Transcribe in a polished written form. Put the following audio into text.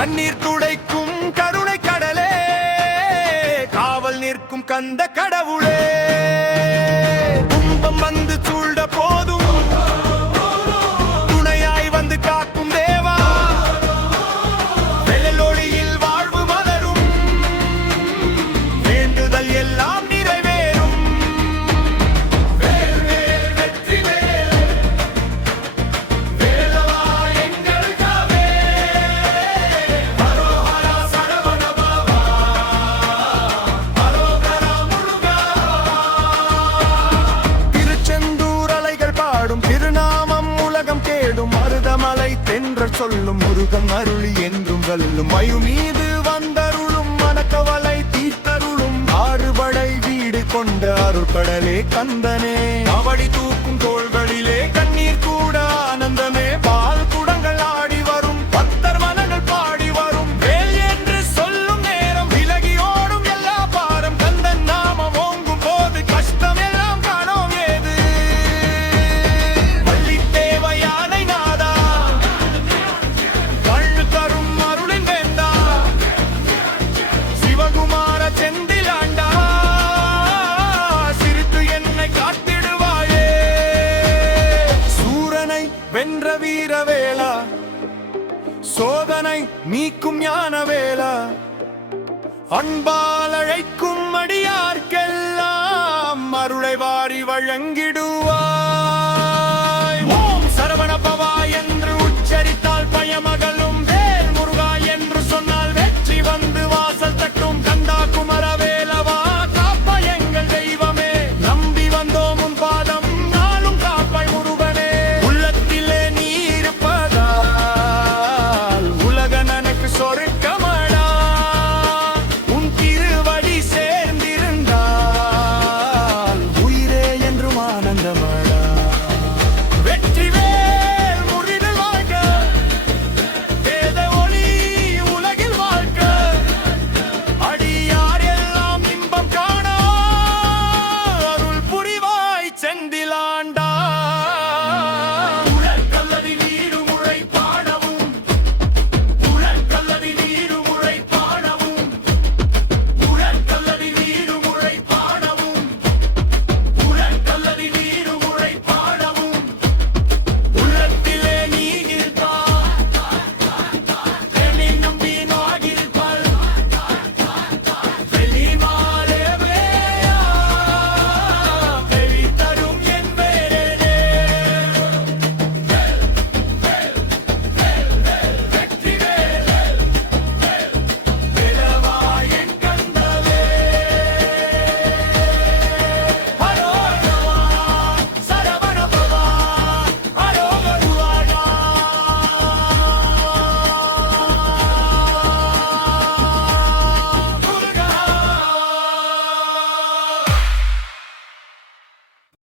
கண்ணீர் துடைக்கும் கருணை கடலே, காவல் நிற்கும் கந்த கடவுளே. துன்பம் வந்து சூழ்ந்த போதும் துணையாய் வந்து காக்கும் தேவா, வெள்ளொளியில் வாழ்வு மலரும், வேண்டுதல் எல்லாம் நிறைவேறும். வேல் வேல் வெற்றி வேல், வேலவா எங்களுக்காவே. ஹரோஹரா சரவண பவா, ஹரோஹரா முருகா. திருச்செந்தூர் அலைகள் பாடும் திருநாமம் உலகம் தேடும், மருதமலை தென்றல் சொல்லும் முருகன் அருளி என்றும் வெல்லும். மயு மீது வந்தருளும் மனக்கவலை தீர்த்தருளும், ஆறுபடை வீடு கொண்ட அருட்கடலே கந்தனே. அவடி தூக்கும் தோள்களிலே கண்ணீர் கூட ஆனந்தமே, பால் குடங்கள் ஆடி வரும் பக்தர் மனங்கள் பாடி வரும். வேல் என்று சொல்லும் நேரம் விலகி ஓடும் எல்லா பாரம், கந்தன் நாமம் ஓங்கும் போது கஷ்டம் எல்லாம் காணோம் ஏது. வள்ளி தேவ யானை நாதா, கண்ணு தரும் அருளின் வேந்தா, சிவகுமார செந்திலாண்டா, சிரித்து என்னை காத்திடுவாயே. சூரனை வென்ற வீரவேளா, சோதனை நீக்கும் ஞானவேளா, அன்பால் அழைக்கும் அடியார்க்கெல்லாம் அருளை வாரி வழங்கிடுவார்.